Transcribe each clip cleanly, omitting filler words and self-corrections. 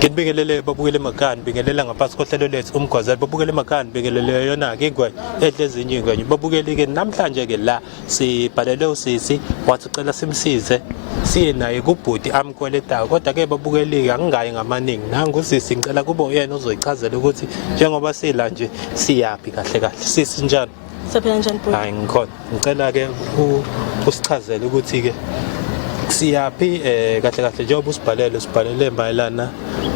Ngibingelele babukele emakhaya bingelela ngaphansi kohlelo lethu umgwazana babukele emakhaya bingelele yona ke ingwe edle ezinye ingwe babukele ke namhlanje ke la sibhalele usisi wathi ucela simsize siye naye kubhuti amkweletayo kodwa ke babukele ke angingayi ngamaningi nangu usisi ngicela kube uyena ozoyichazela ukuthi njengoba sila nje siyapi kahle kahle sisi njani Saphela njani bhuti? hayi ngikhona ngicela ke usichazele ukuthi ke siyapi kahle kahle njengoba usibhalele mayelana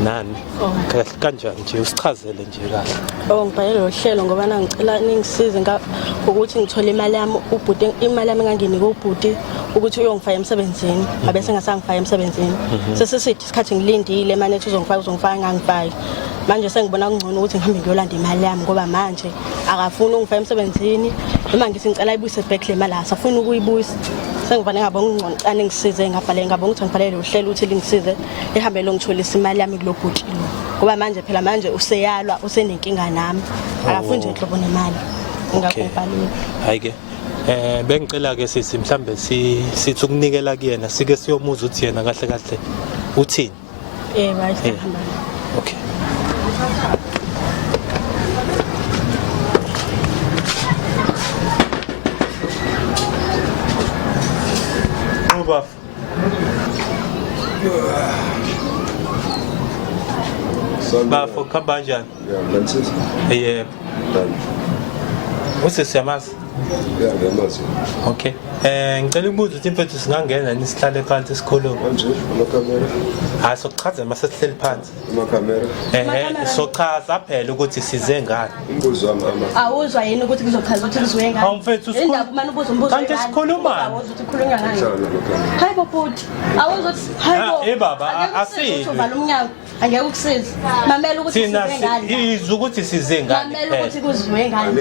nani kahle kanjani nje usichazele nje kahle. Ngibhalele lo hlelo ngoba ngicela ningisize ukuthi ngithole imali yami ubhuti imali yami enganginika ubhuti ukuthi uyongifaka emsebenzini abese ngasangifaka emsebenzini sesisithi isikhathi ngilindile manje uzongifaka ngangifaki manje sengibona kungcono ukuthi ngihambe ngiyolanda imali yami ngoba manje akafuni ungifaka emsebenzini noma ngithi ngicela ayibuyise back le mali asafuni ukuyibuyisa sengivane ngabona kungcono xa ningisize ngabona ukuthi ngibhalele uhlelo ukuthi lingisize ehambe longitholisa imali yami kulobhuti lo ngoba manje phela manje useyalwa usenenkinga nami akafuni nje inhlobo nemali ngakubhalile hayi ke bengicela ke sisi mhlambe sithi ukunikela kuyena sike siyomuza uthi yena kahle kahle uthini right okay Bafo Bafo kabanjani yebo usesiyamazi ngiyamazi okay ngicela ukubuza ukuthi mfethu singangena nisihlale phansi isikhulumo manje amakamera hayi sokuchaza mase sihleli phansi amakamera sochaza phela ukuthi size ngani umbuzo wami awuzwa yini ukuthi kuzochaza ukuthi kuziwe ngani hawu mfethu indaba uma ubuza umbuzo kanti sikhuluma awuzwa ukuthi khulunywa ngani hayi bobhuti awuzwa ukuthi hayi baba asizwe uzovala umnyango angeke ukusiza mamela ukuthi size ngani thina izwe ukuthi size ngani mamela ukuthi kuziwe ngani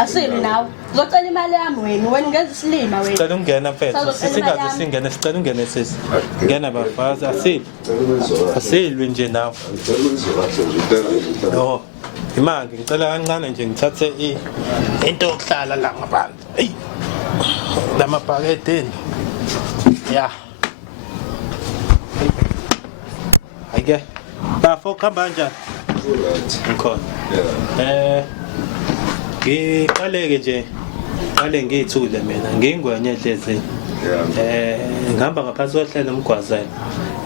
asilwi nawe uzocela imali yami wena ungenza isilima wena cela ungena mfethu singaze singene sicela ungene sisi ngena bafazi asilwi nje nawe no imanga ngicela kancane nje ngithathe into yokuhlala la ngabantu hey lamabhaketeni ya ayike bafo khamba kanjani ngikhona ngiqaleke nje qale ngithule mina ngingwenye edlezini ngihamba ngaphansi kohlelo umgwazana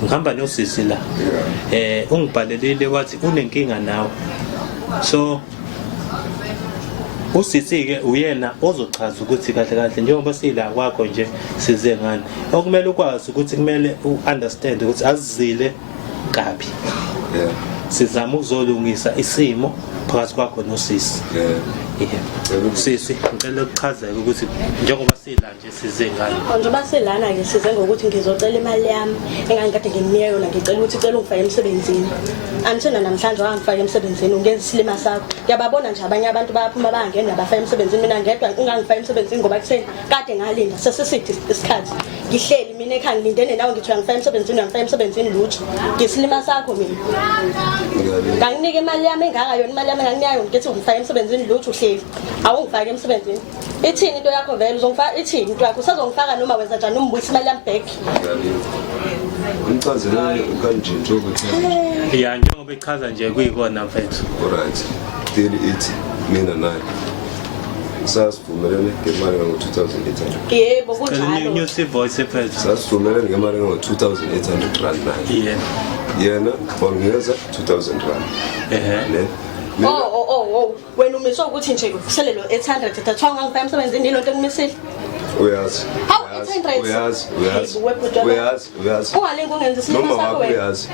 ngihamba nosisi la ungibhalelile wathi unenkinga nawe so usisi ke uyena ozochaza ukuthi kahle kahle njengoba sila kwakho nje size ngani okumele ukwazi ukuthi kumele uunderstand ukuthi azizile kabi sizama ukuzolungisa isimo phakathi kwakho nosisi sisi ngicela ukuchazela ukuthi njengoba sila nje size ngani njengoba silana ke size ngokuthi ngizocela imali yami engangikade ngimnike yona ngicela ukuthi cela ungifake emsebenzini anithena namhlanje wangifaka emsebenzini ungenza isilima sakho yababona nje abanye abantu bayaphuma bangena abafaka emsebenzini mina ngedwa ungangifaka emsebenzini ngoba kutheni kade ngalinda sesisithi isikhathi ngihleli mina ekhaya ngilindene nawe ngithi uyangifaka emsebenzini lutho ngisilima sakho mina nganginike imali yami engaka yona imali yami enganginyayo ngithi ungifaka emsebenzini lutho uhleli awungifake emsebenzini ithini into yakho vele uzongifaka ithini into yakho usazongifaka noma wenza njani umbuyisa imali yami back umchazele kanje nje ukuthi ya njengoba ichaza nje kuyikona mfethu alright daily 8 mina naye sasivumelene ngemali ngo-2800 yebo kunjalo news voice mfethu sasivumelene ngemali ngo-2800 rand naye yena wanginikeza 2000 rand ne wena umiswa ukuthi nje kuselelo 800 thathwa ngangifaka emsebenzini ilonto engimisile uyazi ungalinga ungenza isilima sakho wena uyazi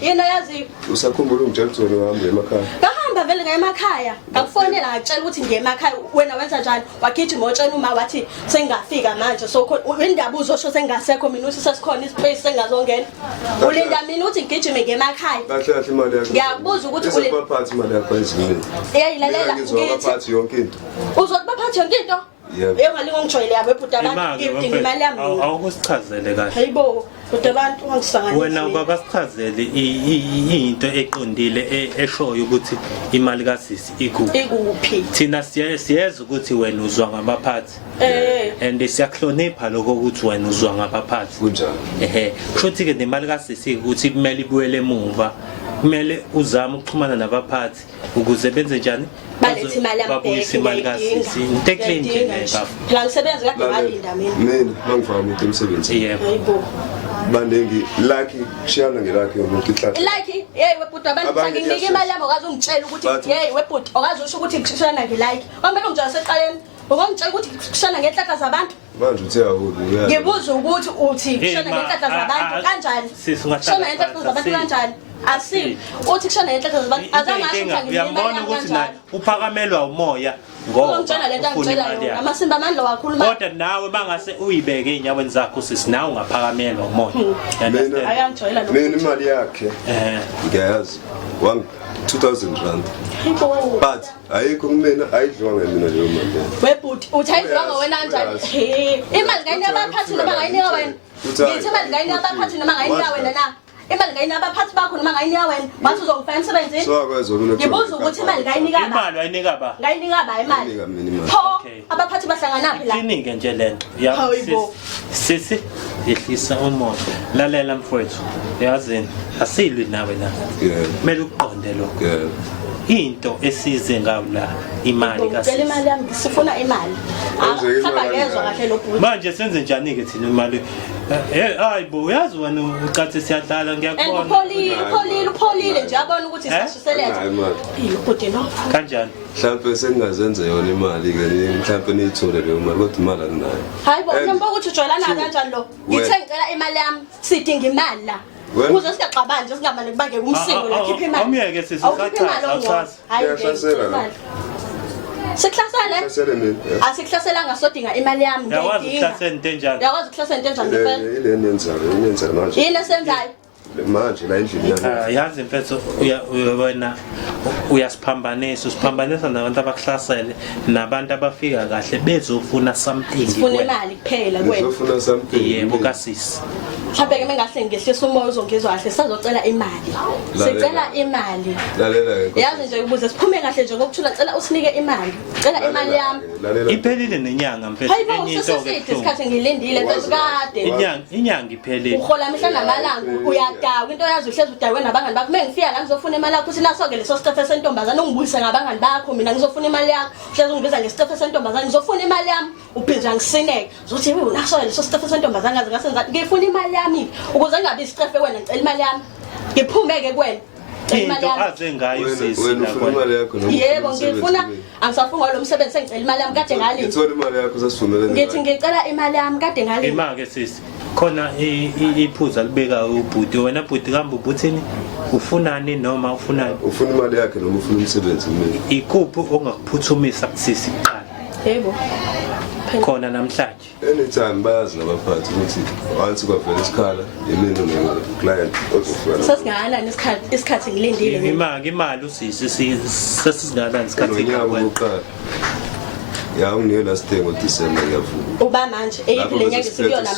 yena yaziyo usakhumbula ungijackson uhambe emakhaya ngahamba vele ngemakhaya ngakufonela ngacela ukuthi ngiye emakhaya wena wenza njani wagijima wotshela uma wathi sengingafika manje so indaba uzosho sengasekho mina uthi sesikhona ispace sengazongena ulinda mina uthi ngigijime ngemakhaya kahle imali yakho ngiyakubuza ukuthi uzobaphatha imali yakho ezimini eyayilalela ngizobaphatha yonke into uzobaphatha yonke into Yebo. Engalingo ngijwayele yabo ebhuti abantu ngidinga imali yami. Awukusichazele kahle. Hayibo, kodwa abantu wangisanganisa. Wena ubakasichazele into eqondile eshoyo ukuthi imali kasisi ikuphi. Ikuphi? Thina siyeza ukuthi wena uzwa ngabaphathi. And siyakuhlonipha lokho ukuthi wena uzwa ngabaphathi. Kunjani? Shothi ke nemali kasisi ukuthi kumele ibuyele emuva. Kumele uzame ukuxhumana nabaphathi ukuze benze njani? Balethe imali yami. Babuyise imali kasisi. Into eclean nje leyo. Phela ngisebenza kade ngalinda mina. Mina mangifaka umuntu emsebenzini. Yebo. Hayibo. Baningi lucky shiyana ngelakhe umuntu ihlala. Like webhuti abantu nginika imali yami okazi ungitshela ukuthi webhuti okazi usho ukuthi kushana ngelike. Kwamele ungijwayele seqaleni. Ungangitshela ukuthi kushana ngenhlahla zabantu. Manje uthe awuzi uyazi. Ngibuza ukuthi uthi kushana ngenhlahla zabantu kanjani? Kushana ngenhlahla zabantu kanjani? Asi uthi kushana ngenhlahla zabantu azange asho ukuthi uyambona ukuthi naye uphakamelwa umoya ngoba ngitshela lento angitshela yona amasimba amandla wakhuluma. Kodwa nawe bangase uyibeke enyaweni zakho sisi nawe ungaphakamelwa umoya. Ayangitshela lo. Mina imali yakhe ngiyazi 2000 rand. But ayikho kumina ayidliwa ngemina leyo mali. Webhuti uthayidliwa ngawena kanjani? Imali ngayini abaphathi noma ngayinika wena? Ngithi imali ngayini abaphathi noma ngayinika wena na? Imali ngayini abaphathi bakho noma ngayinika wena? Bathi uzongifaka emsebenzini? So akwazi mina. Ngibuza ukuthi imali ngayinika ba? Imali wayinika ba? Ngayinika ba imali? Ngayinika mina imali. Pho abaphathi bahlangana phi la? Iningi nje lento. Ya sisi yehlisa umoya. Lalela mfowethu. Yazini asilwi nawe la. Kumele uqonde lokho. Into esize ngayo la imali kasisi. Ngicela imali yami sifuna imali. Hamba ngezwe kahle lokhu. Manje senze njani ke thina imali? Hayibo uyazi wena ucathi siyadlala ngiyakubona. Upholile nje yabona ukuthi sishiselethe. Ibhuti no. Kanjani? Mhlawumbe sengingazenza yona imali ke mhlawumbe niyithole leyo mali kodwa imali anginayo. Hayibo noma ukuthi ujwayelana kanjani lo? Ngithe ngicela imali yami sidinga imali la. Kuze singaxabani nje singamane kubangeke umsingo la khipha imali. Awumyeke sisisachaza. Uyahlasela. Siklasane? Hlasele mina. Asiklaselanga sodinga imali yami ngiyidinga. Yawazi ukuhlasela into enjani? Yawazi ukuhlasela into enjani phela? Ile nenza manje. Yini esenzayo? Manje la endlini yami. Yazi mfethu wena uyasiphambanisa usiphambanisa nabantu abakuhlasele nabantu abafika kahle bezofuna something Sifuna imali kuphela kwena. Uzofuna something. Yebo kasisi. Mhlawumbe ke mengahle ngehlisa umoya uzongizwa kahle sizocela imali. Sicela imali. Lalela ke. Yazi nje ukuze siphume kahle nje ngokuthula cela usinike imali. Cela imali yami. Iphelile nenyanga mfethu enye into ke. Isikhathi ngilindile mfethu kade. Inyanga iphelile. Uhola mihla namalanga uyadawa into yazi uhlezi udawe nabangani bakho mengifika la ngizofuna imali yakho uthi naso ke leso stefe sentombazana ungibuyise ngabangani bakho mina ngizofuna imali yakho uhlezi ungibiza ngestefe sentombazana ngizofuna imali yami uphinja ngisineke uzothi unaso leso stefe sentombazana ngaze ngasenza ngifuna imali yami ukuze ngingabi isiqefe wena ngicela imali yami ngiphume ke kwena into azengayo sisi wena ufuna imali yakho noma yebo ngifuna angisafunga lo msebenzi sengicela imali yami kade ngali ngithola imali yakho sasivumelene ngithi ngicela imali yami kade ngali imake sisi khona iphuza libeka ubhuti wena bhuti kambe ubuthini ufunani noma ufunani ufuna imali yakhe noma ufuna umsebenzi mina ikuphi ongakuphuthumisa kusisi kuqala yebo khona namhlanje anytime bayazi nabaphathi ukuthi once kwavela isikhala yimina ne-client ozofuna sasingana isikhathi ngilindile imali usisi sesisingalani isikhathi ngiyabona uqala ya unginike last day ngoDecember ngiyavuma uba manje eyiphi lenyanga sikuyona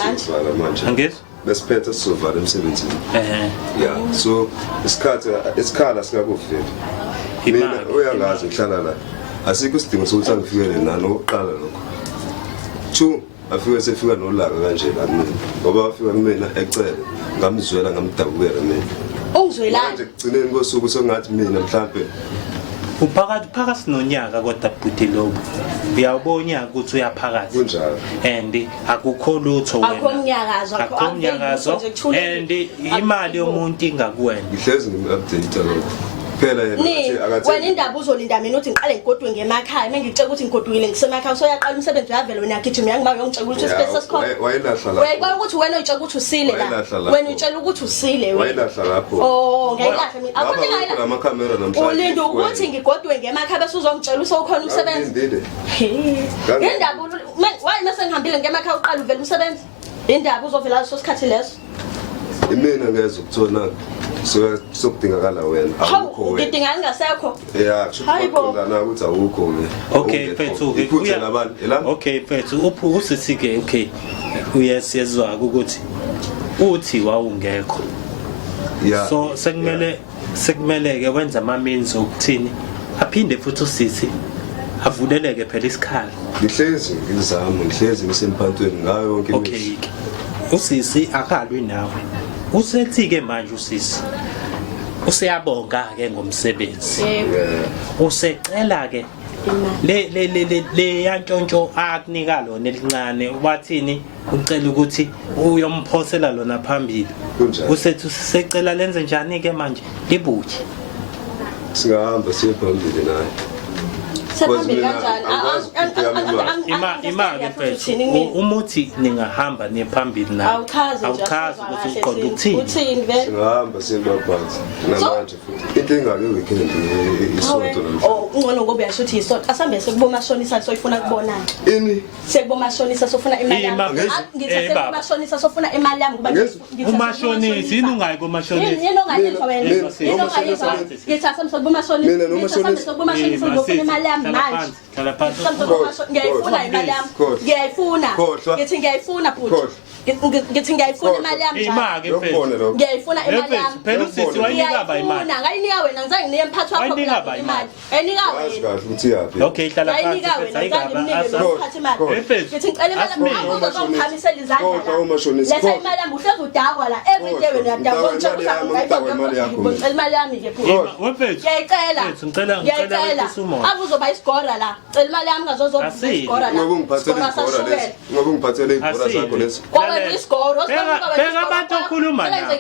manje angizwa besiphethe sizovala emsebenzini ya so isikhala sikakuvela mina uyangazi ngihlala la asikho isidingo sokuthi angifikele nani oqala lokho afike sefika nolaka kanje la mina ngoba afika kumina ecele ngamzwela ngamdabukela mina ungizwelani manje kugcineni kosuku sengathi mina mhlawumbe uphakathi nonyaka kodwa bhuti lobo uyawubona ukuthi uyaphakathi kunjalo and akukho lutho wena akho umnyakazo and imali yomuntu ingakuwena ngihlezi ngimupdate lokho phela yena akathi wena indaba uzolinda mina uthi ngiqale ngigodwe ngemakhaya mengicela ukuthi ngigodwile ngisemakhaya soyaqala umsebenzi uyavela wena gijima yangiba uyongicela ukuthi ispace sesikhona wayelahla lapho wayibona ukuthi wena uyitshela ukuthi usile la wena uyitshela ukuthi usile wena wayelahla lapho oh ngiyilahla mina akuthi ngayila la camera namhlanje ulinda ukuthi ngigodwe ngemakhaya bese uzongitshela usokhona umsebenzi indaba wayi mase ngihambile ngemakhaya uqala uvela umsebenzi indaba uzovela leso sikhathi leso imina ngeze ukuthola so sokudingakala wena awukho wena ngidinga ngingasekho yeah kuqondana ukuthi awukho wena okay mfethu ke iphutha labantu elami okay mfethu usisi ke okay uyasizwa ukuthi uthi wawungekho yeah so sekumele ke wenza ama means okuthini aphinde futhi usisi avuleleke phela isikhala ngihlezi ngizama ngihlezi ngisemphanthweni ngayo yonke okay usisi akalwi nawe usethi ke manje usisi useyabonga ke ngomsebenzi usecela ke le yantshontsho akunika lona elincane wathini ucela ukuthi uyomphosela lona phambili usethi usecela lenze njani ke manje libuye singahamba siye phambili naye sephambili kanjani imali mfethu umuthi ningahamba nephambili naye awuchazi ukuthi uqonda ukuthini singahamba siyebaphansi namanje futhi inkinga ke weekend isonto namhlanje ungcono ngoba uyasho ukuthi isonto asambe sekubomashonisa soyifuna kubonana ini sekubomashonisa sofuna imali yami ngithi sekubomashonisa sofuna imali yami ngoba umashonisa yini ungayi komashonisa yini ongayizwa wena yini ongayizwa ngithi asambe sekubomashonisa mina nomashonisa sekubomashonisa ngofuna imali yami manje ngiyayifuna imali yami ngiyayifuna ngithi ngiyayifuna futhi ngithi ngiyayifuna imali yami imali mfethu ngiyayifuna imali yami phela usisi wayinika ba imali ngayinika wena ngizange niye mphathi wakho imali enika wena kahle ukuthi yapi okay hlala phansi ngayinika wena ngizange nginike mphathi imali ngithi ngicela imali yami uzongikhamisela izandla letha imali yami uhlezi udakwa la everyday wena uyadakwa ngicela imali yami ke futhi ngiyayicela akuzoba isigora la cela imali yami ngazozoba isigora la ngoba ngiphathele ibhora zakho lesi kwabe isigoro bheka abantu okhuluma nabo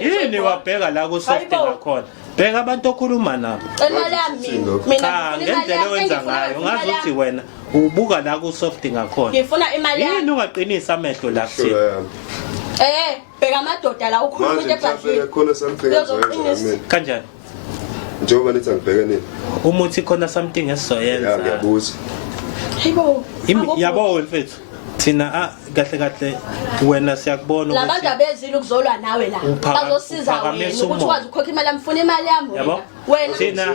yini wabheka la ku soft ngakhona bheka abantu okhuluma nabo imali yami mina ngendlela owenza ngayo ngazi ukuthi wena ubuka la ku soft ngakhona ngifuna imali yami yini ungaqinisa amehlo la kuthini bheka amadoda la ukhuluma into ebhadlile khona something ezoyenza kanjani njengoba nithi angibheke nini umuthi khona something esizoyenza ngiyabuza hayibo yabo mfethu thina kahle wena siyakubona ukuthi labantu abezile ukuzolwa nawe la bazosiza wena ukuthi wazi ukhokha imali yami ufuna imali yami wena thina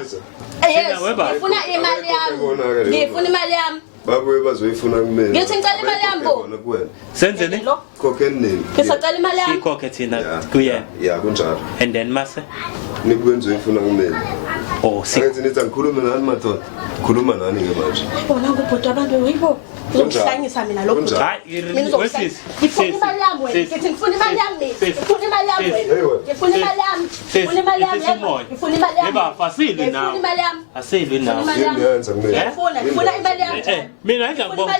ngifuna imali yami ngifuna imali yami babuye bazoyifuna kumina ngithi ngicela imali yami bo senzeni khokheni nini ngisacela imali yami sikhokhe thina kuyena ya kunjalo and then mase nibuye nizoyifuna kumina angithi nithi angikhulume nani madoda khuluma nani ke manje bona ngubhuti abantu yibo uzokuhlangisa mina lo bhuti mina wesisi ngifuna imali yami wena ngithi ngifuna imali yami ngifuna imali yami ngifuna imali yami ngifuna imali yami ngifuna imali yami yeba fasilwe nawe ngifuna imali yami asilwe nawe ngiyenza kumina ngifuna imali yami mina ngiyakubona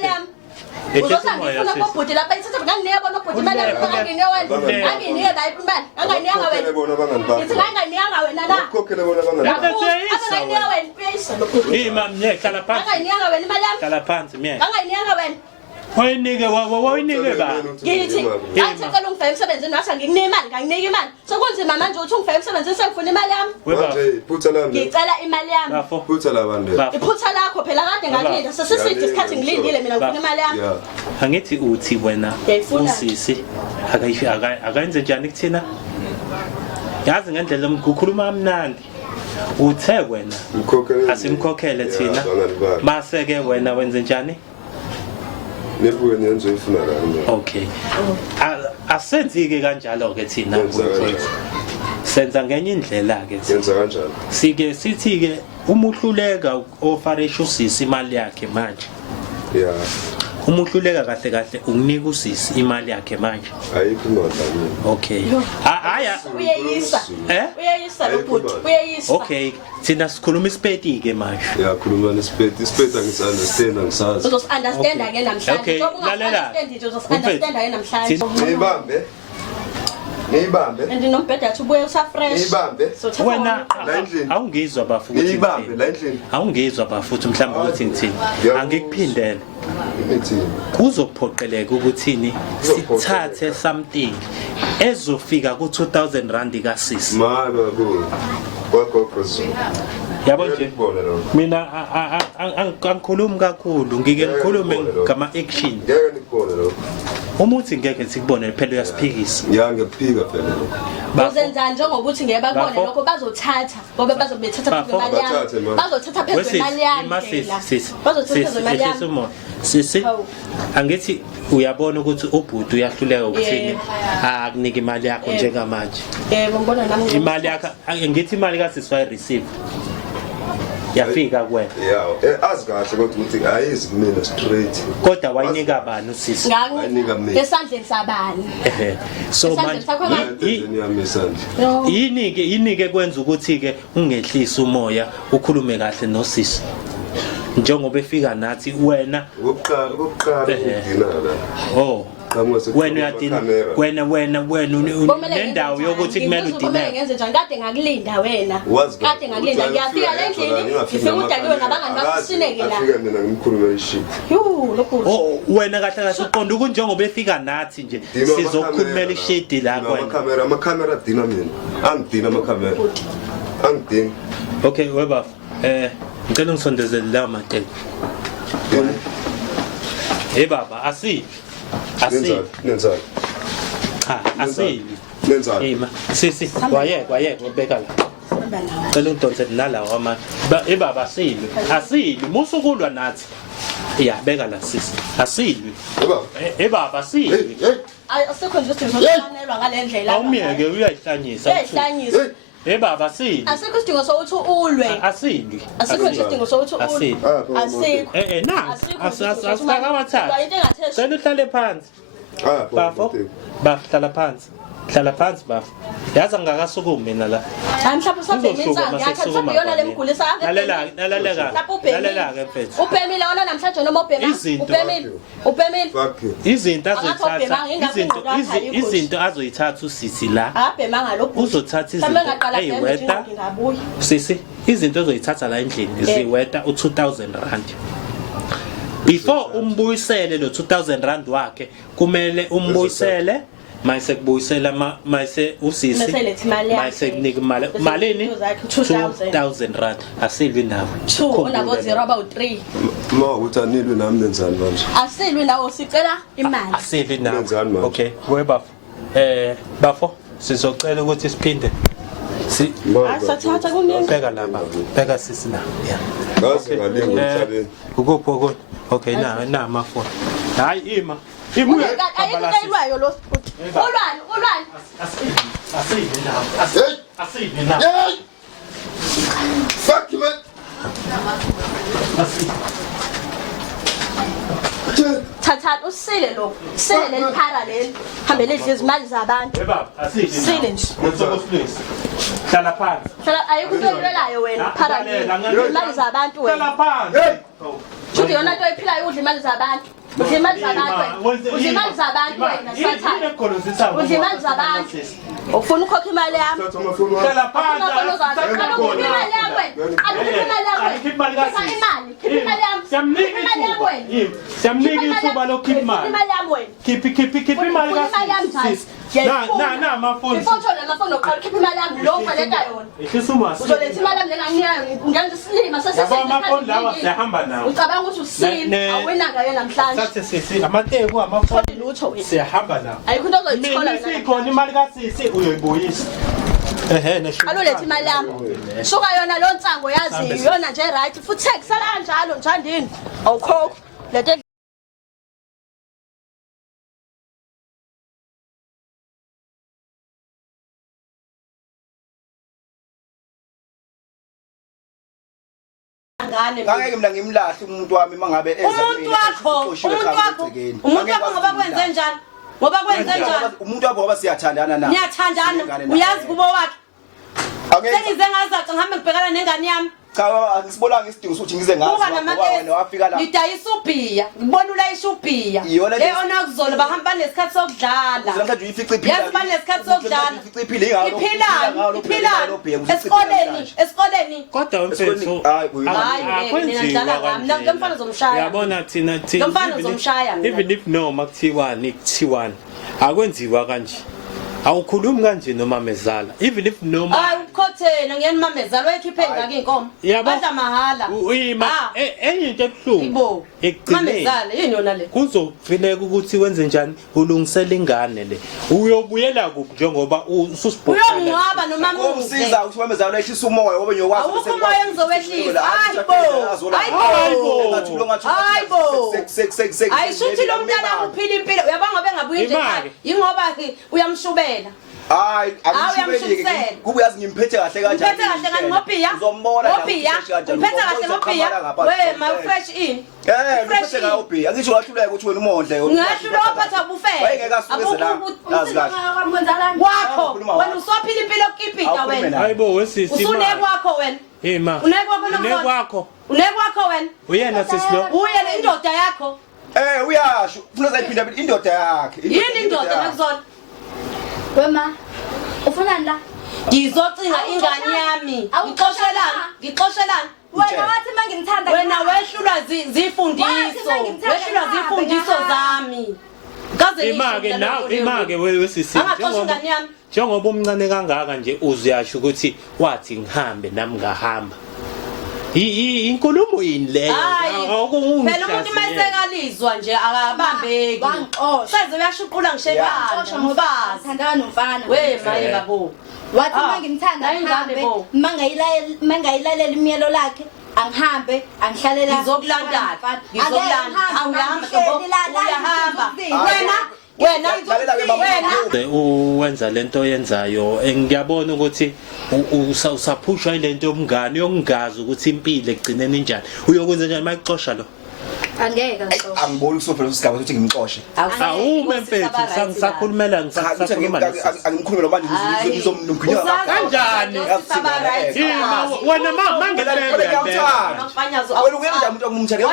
uzosangifuna kobhuti lapha ithatha nganginike bona ubhuti imali yami anginike wena anginike la imali anginike wena bona bangani bakho ngithi anginike wena la ukhokhele bona bangani bakho anginike wena uyayisa imam hlala phansi anginike wena imali yami hlala phansi miya anginike wena wayinike ba ngithi athi cela ungifake emsebenzini wathi ngikunike imali nganginike imali sokunzima manje uthi ungifake emsebenzini sengifuna imali yami manje phutha lami ngicela imali yami phutha labantu iphutha lakho phela kade ngakulinda sesiside isikhathi ngilindile mina ngifuna imali yami angithi uthi wena usisi akayenze njani kuthina yazi ngendlela ukukhuluma amnandi uthe wena asimkhokhele thina mase ke wena wenze njani nebuye niyenzoyifuna la okay asenzi-ke kanjalo ke thina senza ngenye indlela ke yenza kanjalo sike sithi-ke uma uhluleka ofaresha usisi imali yakhe manje ya uma uhluleka kahle ukunika usisi imali yakhe manje ayikho imali okay haya uyeyisa lo bhuti uyeyisa okay thina sikhuluma isipeti-ke manje ya khuluma nesipeti angisi-understand angisazi uzosi-understanda ke namhlanje okay lalela uzosi-understanda ke namhlanje niyibambe and nombheda yathi ubuye usafresh niyibambe wena la endlini awungizwa bafu ukuthi niyibambe la endlini awungizwa bafu ukuthi mhlawumbe ukuthi ngithini angikuphindele ngithini kuzophoqeleka ukuthini sithathe something ezofika ku 2000 rand kasisi babo kwagogo Zulu. Yabo nje Ngibone lo. mina angikhulumi kakhulu ngike ngikhulume ngama action Ngeke nikubone lo. umuthi ngeke sikubone phela uyasiphikisa Ya ngiyaphika phela lo. Uzenzani njengokuthi ngeke bakubone lokho bazothatha ngoba bazobethatha phezu imali yami. Bazothatha phezu imali yami. Bazothatha phezu imali yami. Sisi angithi uyabona ukuthi ubhuti uyahluleka ukuthini akunika imali yakho njengamanje. Yebo ngibona nami. Imali yakho ngithi imali kasisi wayi receive yafika kuwena Yeah, azi kahle kodwa ukuthi ayizi kumina straight. kodwa wayinika abantu usisi Wayinika mina. Esandleni sabani. so manje Yami isandla. yini-ke kwenza ukuthi ke ungehlisa umoya ukhulume kahle nosisi njengoba efika nathi wena Ukuqala ukudina la. oh wena uyadina wena nendawo yokuthi kumele udine ngenze njani kade ngakulinda wena kade ngakulinda ngiyafika la endlini ngifika udakiwe nabangani bakho sineke la afike mina ngimkhulume iship. lokho oh wena kahle kahle uqonda ukuthi njengoba efika nathi nje sizokhulumela ishedi la kwena Amakhamera dina mina. Angidina amakhamera. Angidina. okay weba ngicela ngisondezele la mateke hey baba asili Nenzani. cha asili Nenzani. hey ma sisi kwayeka ubeka la cela ungidonse nalawa ama baba asili musukulwa nathi ya beka la sisi asili baba asili asekho nje usizofanelwa ngalendlela awumiyeke uyayihlanyisa baba asili asekho isidingo sokuthi ulwe asili asekho nje isidingo sokuthi ulwe asikho na asakabathatha cela uhlale phansi bafo hlala phansi bafo yazi angakasukumi mina la hayi mhlawumbe usabhemisa yakhe mhlawumbe yona lemgulisa lalela-ke mfethu ubhemile wona namhlanje noma ubhemile izinto azoyithatha usisi la abhemanga lo uzothatha izinto eyiweta sisi izinto ozoyithatha la endlini ziweta u-2,000 rand before umbuyisele lo 2,000 rand wakhe kumele umbuyisele mayise kubuyisela mayise usisi mayise kunika imali malini 2,000 rand asilwi nawe 2 unabo 0 about 3 Ma uthi anilwe nami nenzani manje? asilwi nawo sicela imali asilwi nawe Nenzani manje? okay webafo bafo sizocela ukuthi siphinde asathatha kuningi bheka lapha bheka sisi la Ngazi ngalinga umhlabeni. ukuphi okunye okay na amafoni hayi ima ayikutayilwayo lo ulwani asili na Hey! Fuck you man. thatha usile lo sile leliphara leli hambe ledla izimali zabantu sile nje hlala phansi hlala ayikutayilwelayo wena phara leli imali zabantu wena hlala phansi Chuthi yona into ephilayo udla imali zabantu. Udla imali zabantu wena. Udla imali zabantu wena sathatha. Udla imali zabantu. Ufuna ukhokha imali yami. hlala phansi Alukho imali yami wena. Alukho imali yami wena. Khipha imali kasisi. Imali. Khipha imali yami. Siyamnika ithuba lokukhipha imali. Imali yami wena. Khipha imali kasisi. Na amafoni. Ifoto lamafoni oqala khipha imali yami lo kweleta yona. Ihlisa umasi. Uzoletha imali yami lenganiyayo ngenza isilima Yabo amafoni lawa siyahamba nawo. Ucabanga ukuthi usile awena ngayo namhlanje. Sathi sisi amateku amafoni Lutho wena. siyahamba nawo. Ayikho into ozoyithola Mina sikhona imali kasisi uyoyibuyisa. Aloletha imali yami. Suka yona lo nsango yazi yona nje right futhi kusala kanjalo njandini. Awukhokho. Lethe Ngeke mina ngimlahle umuntu wami mangabe eza umuntu wakho ngoba kwenze njani ngoba kwenze njani umuntu wakho ngoba siyathandana na niyathandana uyazi kubo wakhe sengize ngazaca ngihambe ngibhekana nengane yami cha angisibonanga isidingo sokuthi ngize ngazi wena wafika la ngidayisa ubhiya ngibona ulayisha ubhiya leona kuzolo bahamba nesikhathi sokudlala namhlanje uyifica iphila yazi banesikhathi sokudlala iphila esikoleni Kodwa mfethu hayi mina mfana zomshaya yabona thina mfana zomshaya even if no makuthiwani akwenziwa kanje awukhulumi kanje noma mezala even if noma hayi ukhothi kuthena ngiyanimamezala wayekhiphe ngake inkomo. Badla mahala. Uyima enye into ebuhlungu. Ibo. Mamezala yini yona le? Kuzofanele ukuthi wenze njani ulungisela ingane le. Uyobuyela kuphi njengoba ususibhokela. Uyongcwaba noma umsiza ukuthi mamezala ehlisa umoya ngoba nyokwazi ukuthi umoya ngizowehlisa. Ayishuthi lo mntana uphila impilo uyabanga bengabuye nje ekhaya ingoba uyamshubela. Hayi angishubeleke kube yazi ngimphethe kahle kanjani. Uphethe kahle ngani ngophiya? Uzombona uphethe kahle ngophiya? We my fresh in. Ngiphethe ngophiya angisho wahluleka ukuthi wena umondle. Ngiyahlula waphatha bufele. Wayengeke asuke la. Wakho wena usophila impilo kipita wena. Hayibo wesisi. Usune kwakho wena. Ima. Unekwakho wena. Uyena sisilo. Uyena indoda yakho. Uyasho ufuna sayiphinda indoda yakhe. Yini indoda nakuzona? Wema, ufunani la? Ngizocinga ingane yami. Ngixoshelana. Wena wathi mangimthanda. Wena wehlulwa zifundiso zami. Kaze Imake wesisi. Njengoba umncane kangaka nje uziyasho ukuthi wathi ngihambe nami ngahamba. Inkulumo yini le? Phela umuntu mayisekalizwa nje akabambeki. Senze uyashuqula ngishekana umfazi. Thandana nomfana. We maye babo. Wathi mangimthanda ngihambe. Mangayilalela imiyelo lakhe. Angihambe angihlalela ngizokulanda wena uwenza lento yenzayo ngiyabona ukuthi usaphushwa ilento yomngane yongazi ukuthi impilo egcineni injani uyokwenza njani mayixosha lo angeke ngixoshe angiboni usophela isigaba ukuthi ngimxoshe awume mfethu sangisakhulumela ngisakhuluma angimkhulumela manje ngizomnginya kanjani wena mangelele wena uyenza umuntu ongumthele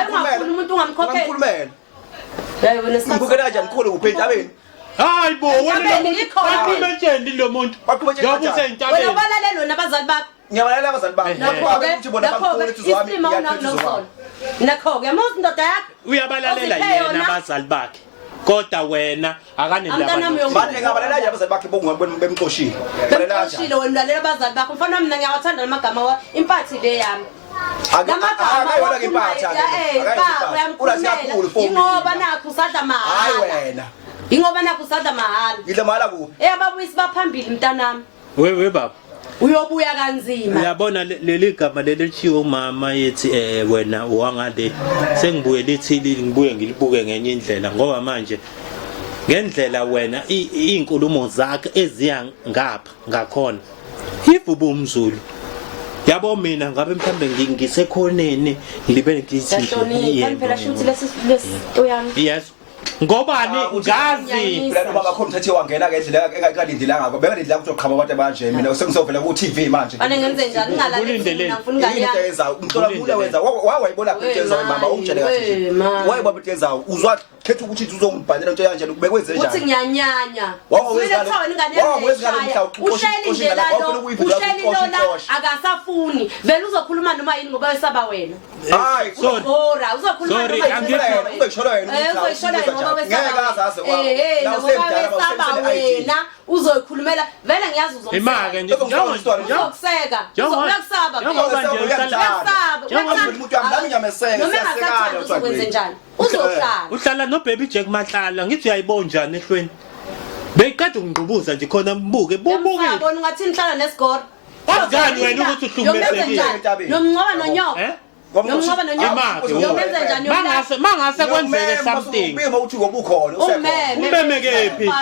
umuntu ungamkhokhela ngibukela kanjani khona uphethe abeni hayibo wena wakhulumela lo muntu ngoba usentabeni wena ubalalela lona abazali bakho ngiyabalalela abazali bakho ukuthi bona bafuna isimo nakho-ke muzi indoda yakho uyabalalela yena abazali bakhe kodwa wena manje ngabalalela nje abazali bakhe bemxoshile bemxoshile wena ulalela abazali bakho mfana mina ngiyawathanda amagama wa impathi le yami akayona ke impatha ingoba nakho usadla mahala ingoba nakho usadla mahala ngidla mahala kuphi ababuyisi baphambili mntanami we baba uyobuya kanzima uyabona leli gama lelichiwo mama yethi wena wangale sengibuye lithili ngibuye ngilibuke ngenye indlela ngoba manje ngendlela wena izinkulumo zakhe eziya ngapha ngakhona ivubu umzulu yabo mina ngabe mhlambe ngisekhoneni libe ngithi phela shuthi lesi uyami yes ngobani ngazi phela noma ngakhona uthathe wangena ngendlela engakalindela ngakho bengalindela ukuthi uqhaba abantu abanje mina sengizovela ku TV manje ane ngenze njani ngingalaleli ngifuna ngani yenza umntwana mula wenza wayibona phela mama ungitshele kahle wayibona phela uzwa khetha ukuthi uzombhalela into yanje bekwenze njani uthi ngiyanyanya usheli lona akasafuni vele uzokhuluma noma yini ngoba wesaba wena hayi ora uzokhuluma noma wena uzoyikhulumela vele ngiyazi imake nje uzokuseka uzokusaba uzokwenze njani uhlala no baby Jack Mahlala ngithi uyayibonjana ehlweni beyiqeda ungqubuza nje khona mbuke yabona ungathi nihlala nesigoro wazani wena ukuthi uhlumezekile nomncaba nonyoka nomncaba nonyoka uyomenza njani mangase kwenzeke something ubima uthi ngobukhona umemekephi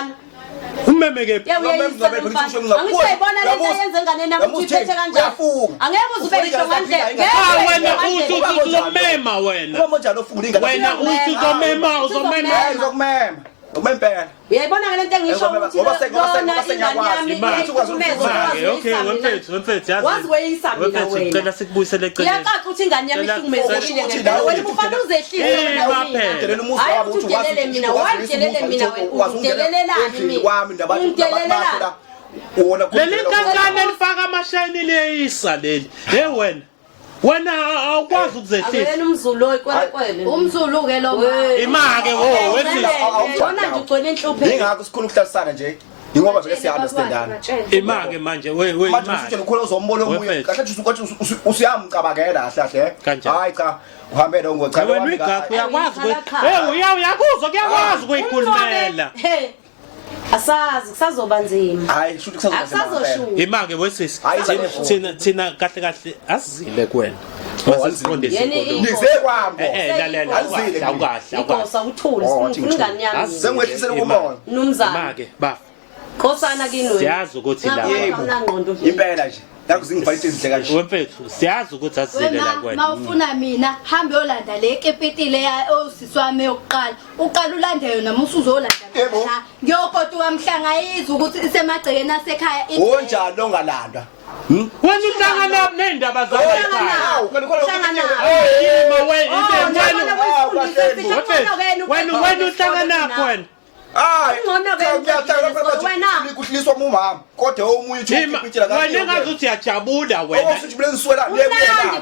umemekephi angiyibona lento yenza ingane nami ukuthi iphethe kanjani angeke uzubekisho ngandle wena uthi uzomema wena wena uthi uzomema umempela uyayibona ke lento engisho ukuthi okay wemfethu yazi wazi weyisabila wena ngicela sikubuyisele eceleni iyacaca ukuthi ingane yami ihlukumezekile ngempela wena ufanele uzehlise hayi udelele mina wayidelele mina wena udelelelani mina ungidelelelani leli kancane lifaka amashayini leyisa leli wena awukwazi ukuzehlisa wena umzulu oyikwelekwele umzulu ke lo imake wethi wona nje ugcwele inhluphe ngingakho sikhona ukuhlalisana nje ingoba vele siya understandana imake manje we manje usitshela ukhona uzombona omunye kahle uthi usiyamcabangela kahle hayi cha uhambele ngochaza wena igagu uyakwazi uyakuzwa kuyakwazi ukuyikhulumela asazi kusazoba nzima hayi shuthi kusazoba akusazoshuka imake wesisi thina kahle kahle asizile kuwena nize kwambo lalela awukahle inkosa uthuli sifuna ingane yami sengwehlisele kumoya mnumzana imake bafa khosana kini siyazi ukuthi la impela nje nakuzingibhalite izinhle kanje wemfethu siyazi ukuthi asizile la kuwena mawufuna mina hambe yolanda le kepitile ya osiswami yokuqala uqala ulande yona musuzolanda la ngiyokhoda ukamhlanga izwe ukuthi isemagcekeni asekhaya onjani ongalandwa wena uhlangana nendaba zabo ekhaya wena uhlangana wena hayi ngiyahliswa umama kodwa omunye uthi ipitshela kahle wena ngathi uthi uyajabula wena osuthi bule ngiswela lebuyena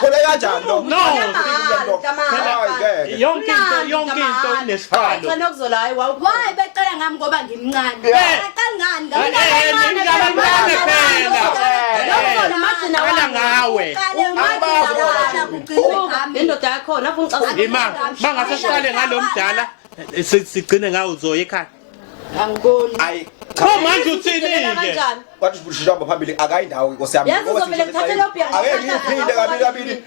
thole kanjani lo yonke into inesifalo sanokuzola hayi wayi becela ngami ngoba ngimncane wena ngawe indoda yakho nafuna imama mangase siqale ngalomdala sigcine ngawo uzoya ekhaya angiboni hayi manje uthini ke kwathi ubushishamba phambili akayindawo inkosi yami yazi uzovele ngithathe lo bhiya ake ngiphinde kabili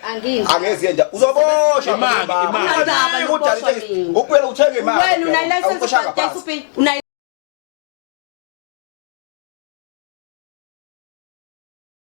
uzoboshwa imaki ukubela uthenge imali wena una license